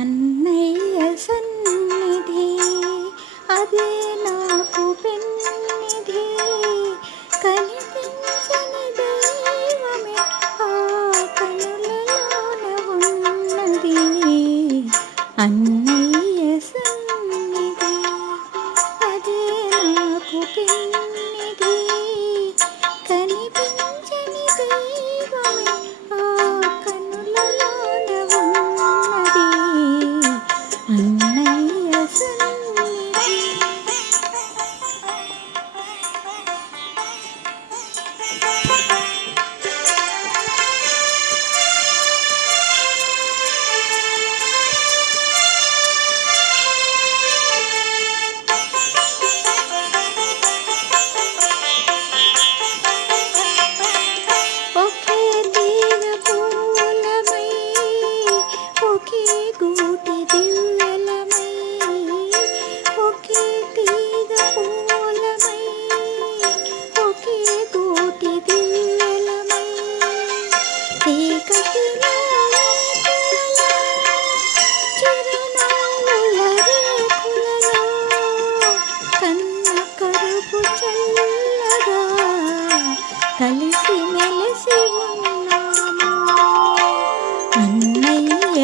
అన్నయ్య సన్నిధి అదే నాకు పెన్నిధి, కనిపించని దైవమే ఆ కనులలోన ఉన్నది. అన్నయ్య సన్నిధి అదే నాకు పెన్నిధి, కనిపించని దైవమే ఆ కనులలోన ఉన్నది. అన్నయ్య సన్నిధి. ఒకే తీగ పూలమై, ఒకే గూటి దివ్వెలమై, ఒకే తీగ పూలమై, ఒకే గూటి దివ్వెలమై, చీకటిలో వెలుగులలో, చిరునవ్వుల రేకులలో, కన్న కడుపు చల్లగా కలిసి మెలిసి ఉన్నాము. అన్నయ్య